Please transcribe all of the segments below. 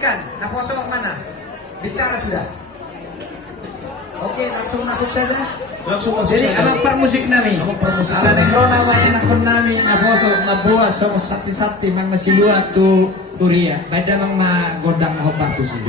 lanjutkan. Naposo mana? Bicara sudah. Oke, langsung masuk saja. Jadi abang permusik nami. Ala negro namanya nak nami Naposo mabuas song sati mang masih dua tu Uria. Bada mang ma godang na hobar tu sih.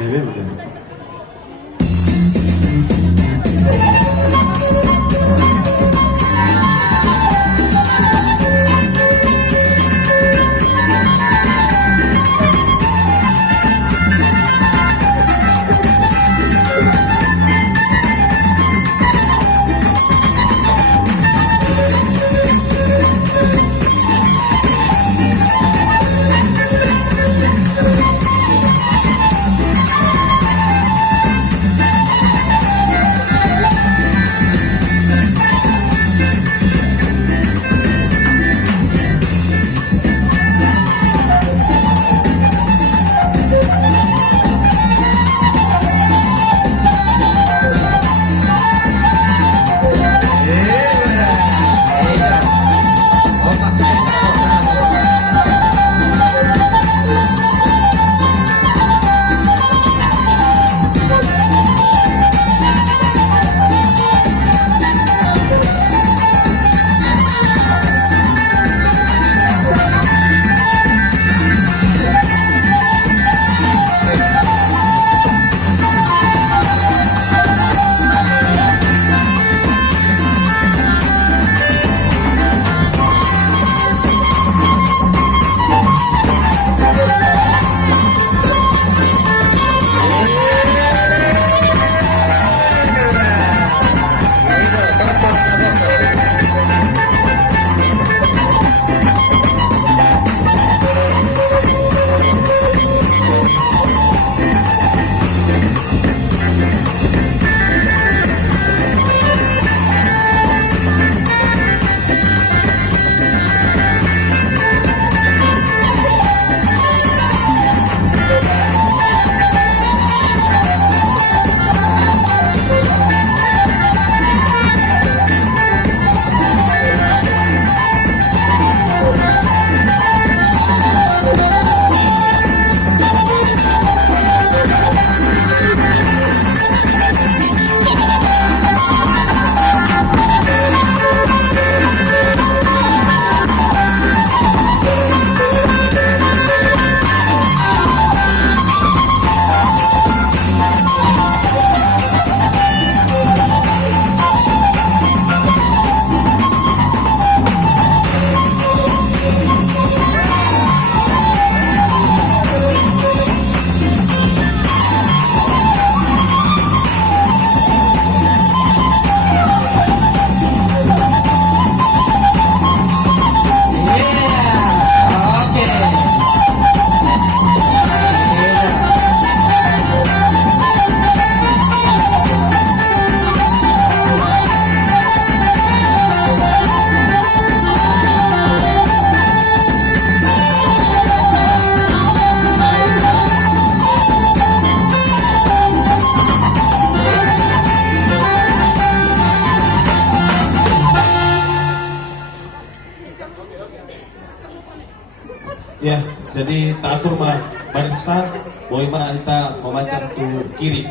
Ya, jadi tatur mah barista, boy mah kita memancar tu kiri.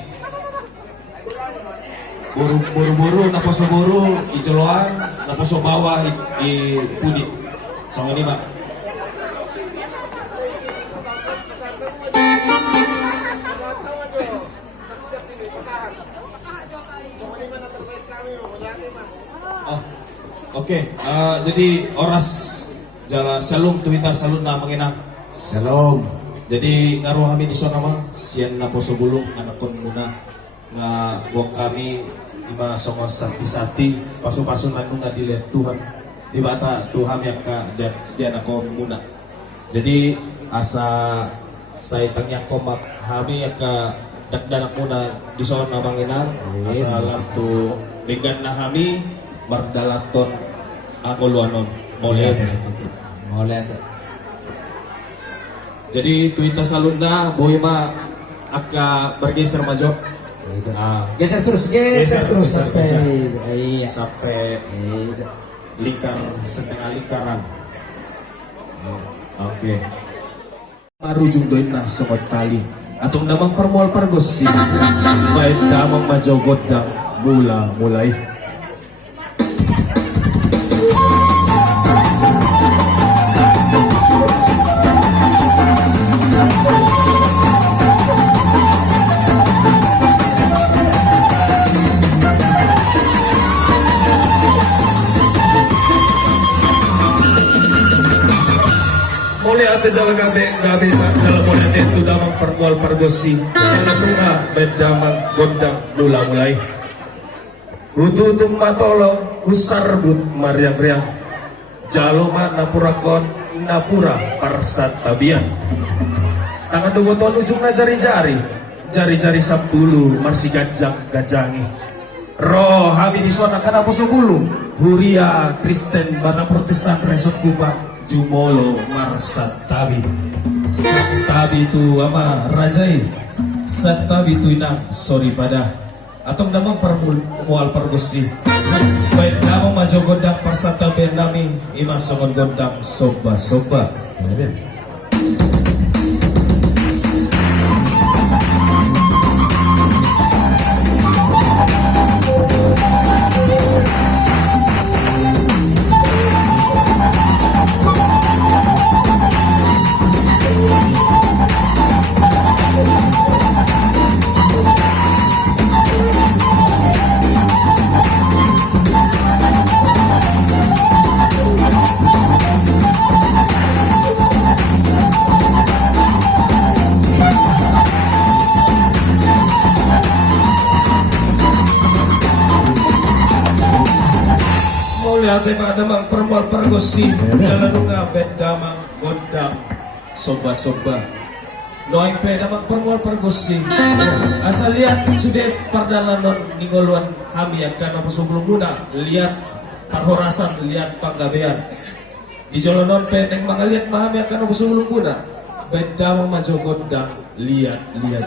Buru-buru naposo buru ijoloan, naposo bawah di pudi. Sama ini mah. Oh, oke. Jadi oras jala shalom tuita salun na manginang. Shalom. Jadi ngaruh kami di sana mah sian naposo bulung anakon muna nga buat kami ima songo sati pasu-pasu nanu nga dilihat Tuhan di bata Tuhan yang ka di anakon muna. Jadi asa saya tanya komak kami yang ka dakdanak muna di sana manginang asa lantu dengan na kami mardalaton angoluanon boleh. Jadi tuita salunda boy ma aka bergeser maju. Geser terus sampai iya. Sampai lingkar setengah lingkaran. Oke. Marujung doina sobat tali Atong namang permual pargosi. May damang majogod ng mula mulay. Muli ate jala gabi jala muli ate itu damang permual pargosi jala bunga bedamang gondang mula mulai ututung matolong usarbut mariang-riang jaloma napurakon napura parsat tabian tangan dugoton ujungna jari-jari jari-jari sabdulu marsi gajang-gajangi roh habi disona kana puso bulu huria Kristen bata protestan resot kuba Jumolo Marsatabi Satabi itu apa rajai Satabi itu inang sorry pada atong namang permual pergusi baik namang majo gondang persatabi nami imasongon gondang soba-soba. Ate pada mang permual pergosi jalan nga bedamang gondang soba-soba noing peda mang permual pergosi asal lihat sudah pardalanon ningoluan kami akan apa sebelum muna lihat parhorasan lihat panggabean di jalanon peneng mangaliat mahami akan apa sebelum muna bedamang majo gondang lihat ini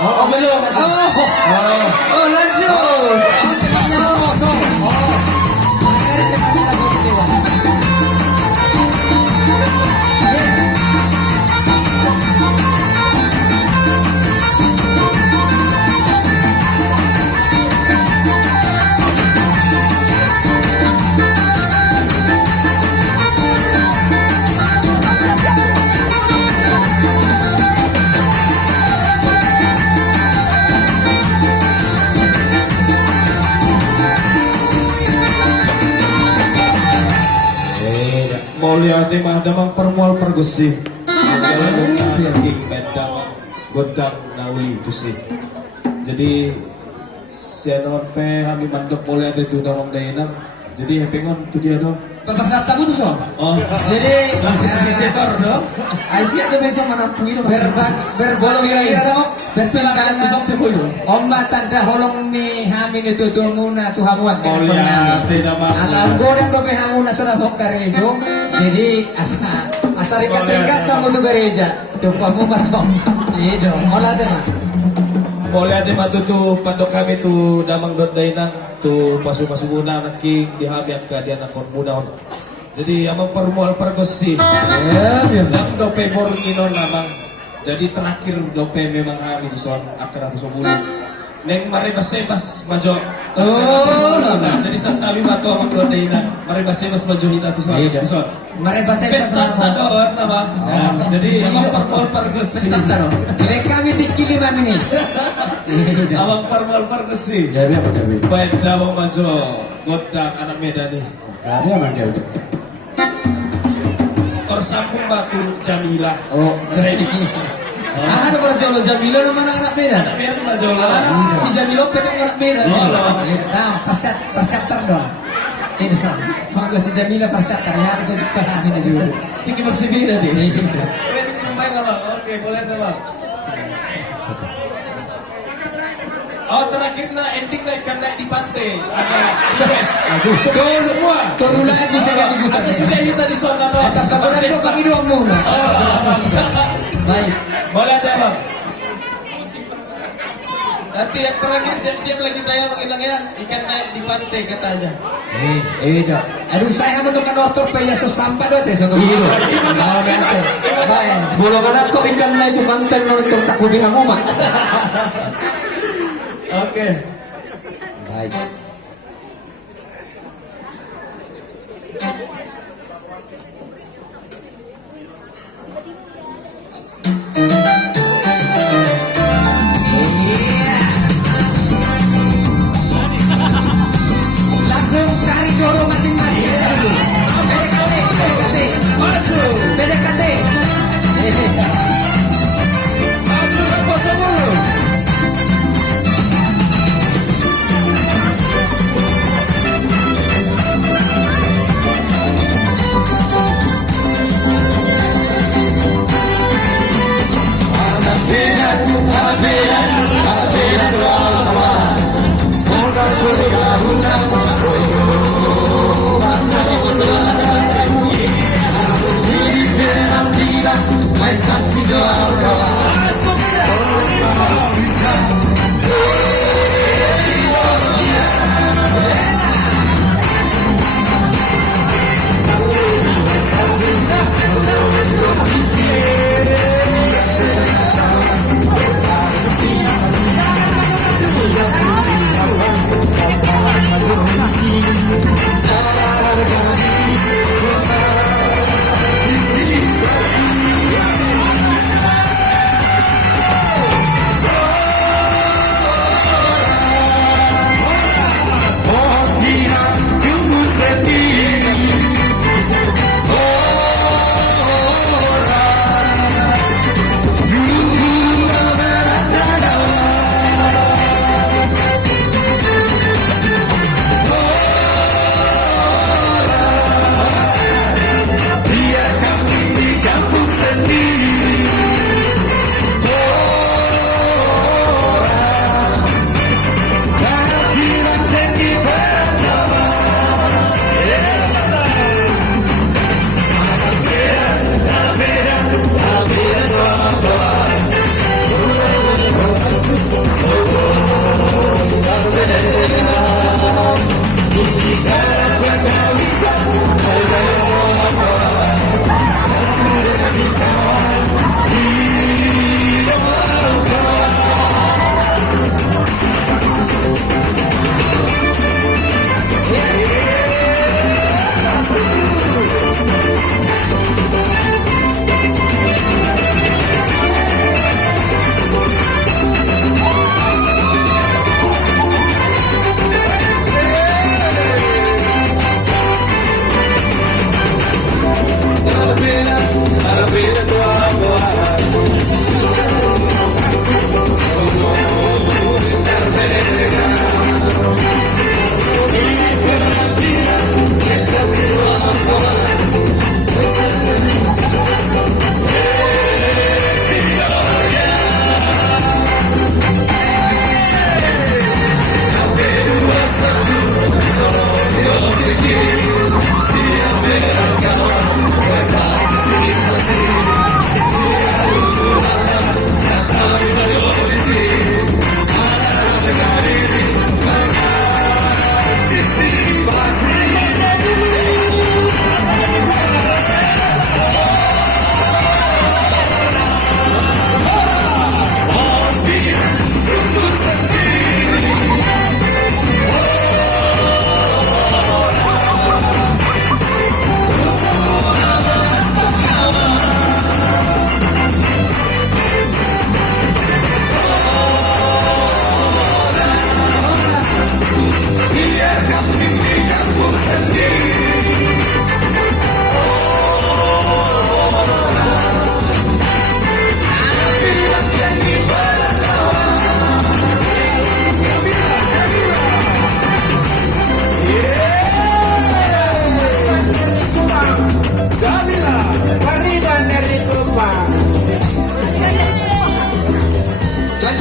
Oh, belum. lanjut. Oh, cepatnya Boso. Oh. Akhirnya cepatnya ada Boso Dewa. Mau lihat mah damang permual pergusi. Jalan king bedang godang nauli itu sih. Jadi sianon pe kami mandok mulai ada itu damang dainang. Jadi pengen tu dia doh. Bapak Sabta itu so. Oh, Jadi visitor doh. Aisyah tuh besok manapun itu berbolong Kira dong. bertilangan Sampai boyo. Omma tanda holong ni hamin itu tuh muna tuh hamuan Oh lihat tidak mah. alam goreng dope hamuna sudah hok karejo. Jadi asa ringkas sama tuh gereja. Tuh kamu matong. Iya dong. Olah deh mah. Mau lihat mah tu pandok kami tu damang dot dainang tu pasu-pasu guna naking dihabiak ke dia nakon muda. Jadi amang permual pergusi. Dang dope bornginon namang. Jadi terakhir dope memang kami di son akrab sobulu. Neng mari basebas majo. Nah, jadi sang kami mato amang dot dainang. Mari basebas majo hita tu son. Mereka saya Pesta tadon nama. Jadi amang permual pergusi. Lek kami tinggi 5 menit. Amang permual pergusi. Jadi apa tadi? Baik damang majo. Godang anak Medan nih. Ada apa dia? Tersambung batu Jamila. Oh, Remix. ada pada Jolo Jamilo nama anak beda. Anak Medan mah jauh lah. Si Jamilo pegang anak beda. Nah, persiapan dong. Ini kalau si Jamila persiapan ya itu kami dulu. Tiki masih beda deh. Remix main lah. Oke, boleh teman. Oh terakhir na ending na ikan naik di pantai ada request. Go semua. Turun lagi saya di Asa sudah kita di zona no. Atas kamu dari pagi dua mula. Baik. Boleh ada bang. Nanti yang terakhir siap-siap lagi tayang menginang ya ikan naik di pantai katanya. Dah. Aduh saya menentukan dokter pelia sampah doa teh satu biru. Mau biasa. Baik. Bola mana kok ikan na itu mantan nonton tak lebih kamu mak. Oke. Baik. Langsung cari jodoh masing-masing. PDKT. Maju ke pos 10.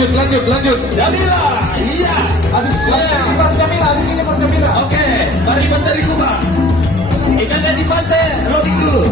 lanjut. Jamila, iya. Habis ini Pak Jamila, habis ini Pak Jamila. Oke, mari menteri Kuma. Ikan di pantai, loading dulu.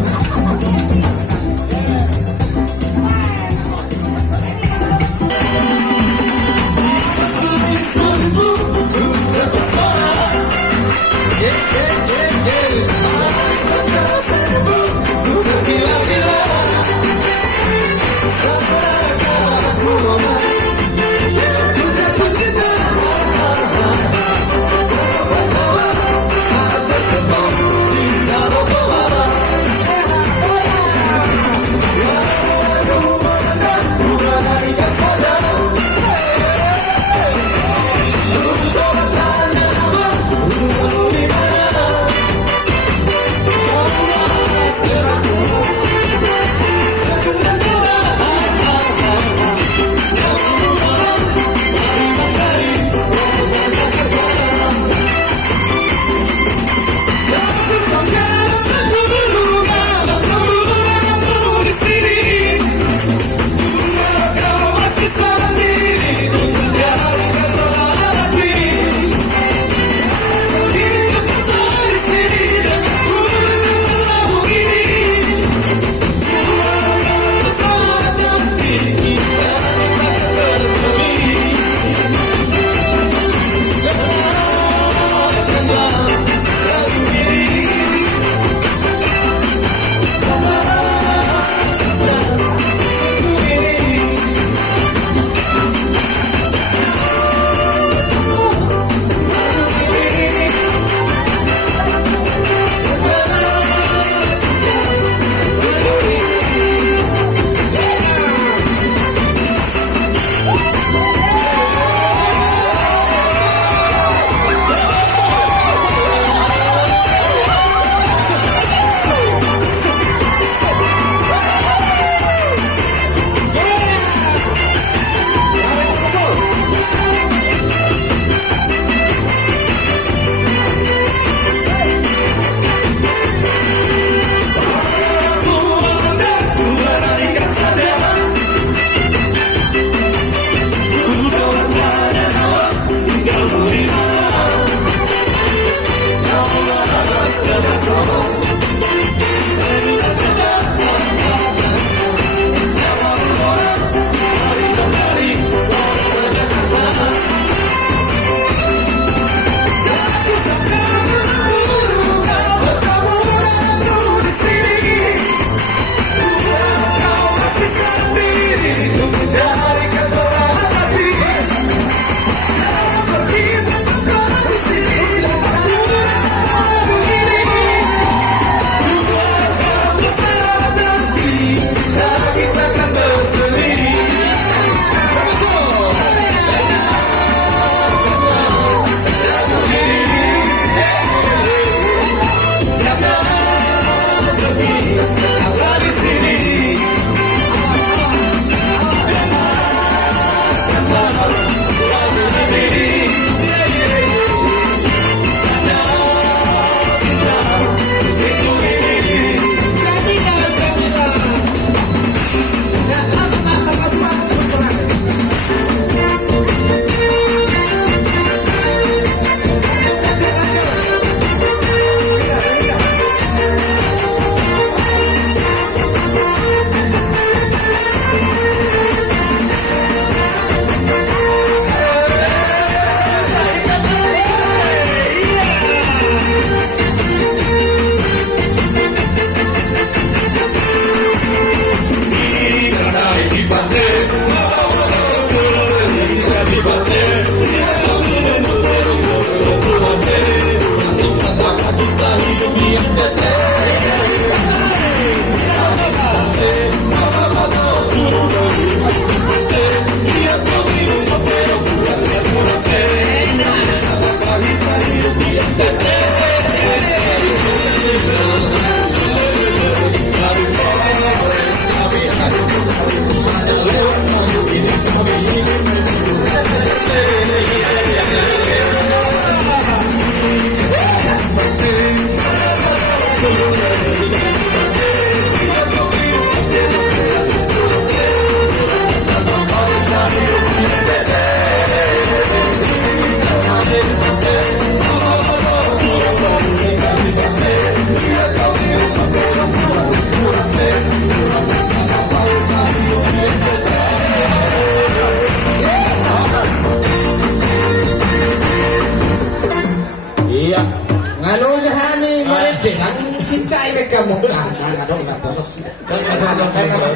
si Cai ke kamu. Nah, dong, nah, bos.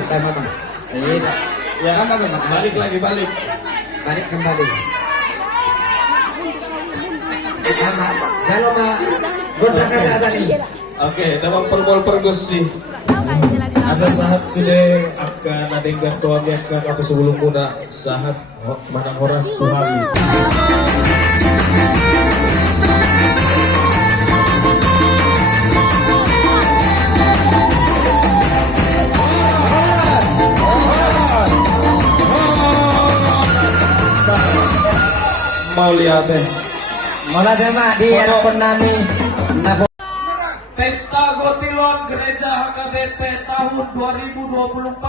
Tema. Ya, balik lagi, balik. Balik kembali. Sama, kalau mah goda kesehatan ini. Oke, nama permol pergus sih. Asa sahat sudah akan ada yang gartuami akan aku sebelum muna sahat mana horas tuhami. Mau lihat Mula tema di hadapan nami. Pesta Gotilon Gereja HKBP tahun 2024.